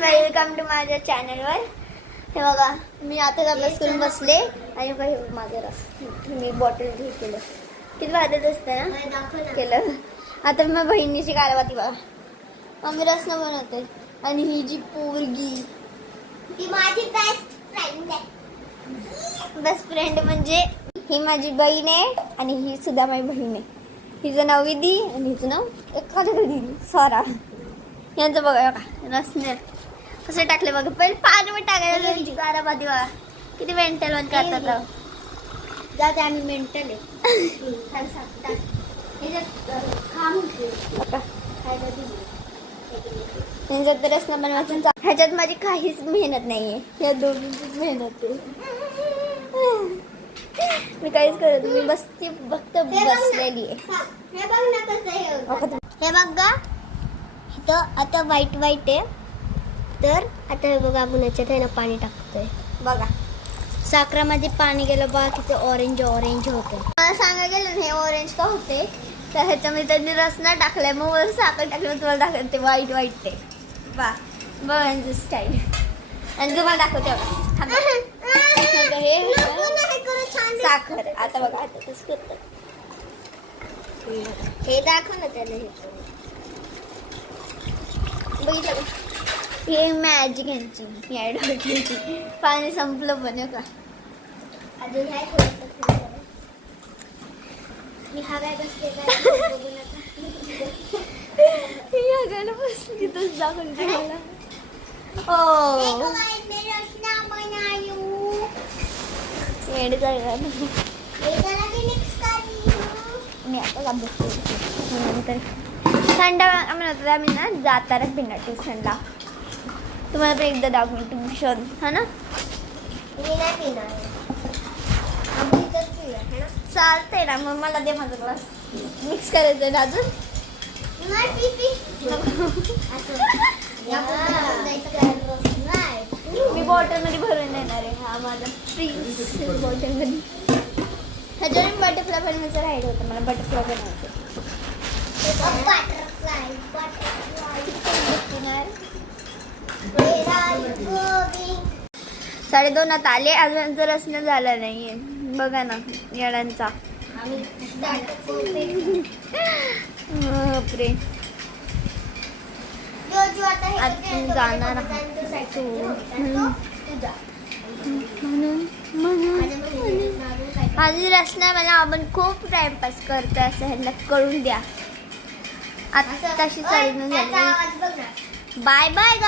Welcome to माझ्या चॅनलवर. हे बघा मी आता अभ्यास करून बसले आणि बघा हे माझं रस मी बॉटल घेतलेलं किती वाजत असतं ना केलं. आता मी बहिणीची कालवाती बघा आम्ही रस न बनवते आणि ही जी पोरगी ती माझी बेस्ट फ्रेंड आहे. बेस्ट फ्रेंड म्हणजे ही माझी बहीण आहे आणि ही सुद्धा माझी बहीण आहे. हिचं नाव विधी आणि हिचं नाव एखादं दिदी स्वरा. यांचं बघा बघा रसने कसं टाकले बघा पहिले पाणी टाकायला त्यांची काराबादी बघा किती मेंटल वन करतात. जाते आम्ही मेंटल आहे. त्यांच्यात तर रसना बनवायचं ह्याच्यात माझी काहीच मेहनत नाहीये. या दोघींचीच मेहनत आहे. मी काहीच करत मी बसते फक्त बसलेली आहे. हे बघ ना कसं हे बघ गा इथं आता वाईट वाईट आहे. तर आता हे बघा आपण याच्यात आहे ना पाणी टाकतोय बघा साखरामध्ये पाणी गेलं बघा किती ऑरेंज ऑरेंज होतं. मला सांगायला गेलं ना हे ऑरेंज का होते तर ह्याच्यामध्ये त्यांनी रसना टाकलाय मग वर साखर टाकलं तुम्हाला दाखवते वाईट वाईट ते वा बघ स्टाईल आणि तुम्हाला दाखवते बघा हे साखर. आता बघा आता तसं करतात हे दाखव ना त्याला बघितलं का? हे मॅजिक यांची या डॉक्टरची पाणी संपलं पण का अजून आहे थोडंसं. मी हव्या बसले बघू नका. तिथंच दाखवून तुम्हाला. हो वेळ जायला मी आता अभ्यास करते नंतर थंड म्हणत आम्ही ना जाताना पिणार ट्युशनला. तुम्हाला पण एकदा दाखवून ट्युशन हा ना चालते ना मग मला दे माझा ग्लास मिक्स करायचं ना अजून मी बॉटलमध्ये भरून देणार आहे. हा माझा फ्रीज बॉटलमध्ये ह्याच्यावर बटरफ्लाय बनवायचं राहिलं होतं मला बटरफ्लाय बनवायचं. साडेदोन आता आले अजून जर असणं झालं नाहीये बघा ना येड्यांचा. बापरे जाणार माझी रचना मला आपण खूप टाइमपास करतोय असं ह्यांना कळून द्या. आता तशी चालून झाली. Bye bye.